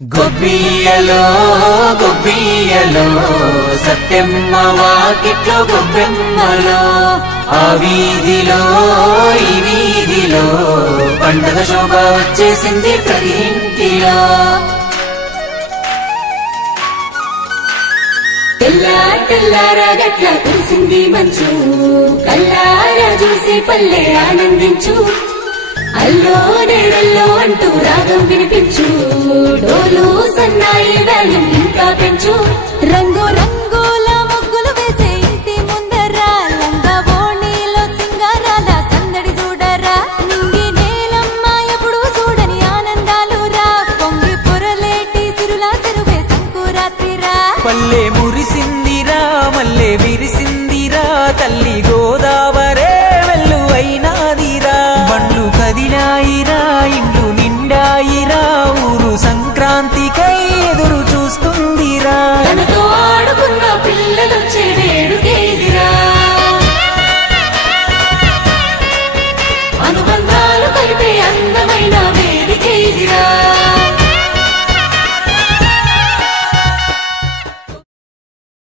గొబ్బియ్యలో గొబ్బియ్యలో సత్యమ్మ వాకిట్లో గొబ్బెమ్మలో ఆ వీధిలో ఈ వీధిలో పండగ శోభ వచ్చేసింది ప్రతి ఇంటిలో. తెల్లారా గట్ల కురిసింది మంచు, కల్లారా చూసి పల్లె ఆనందించు. అల్లో నేడల్లో అంటూ రాగం వినిపించు, డోలు సన్నాయి వాల్యూమ్ ఇంకా పెంచు. రంగు రంగు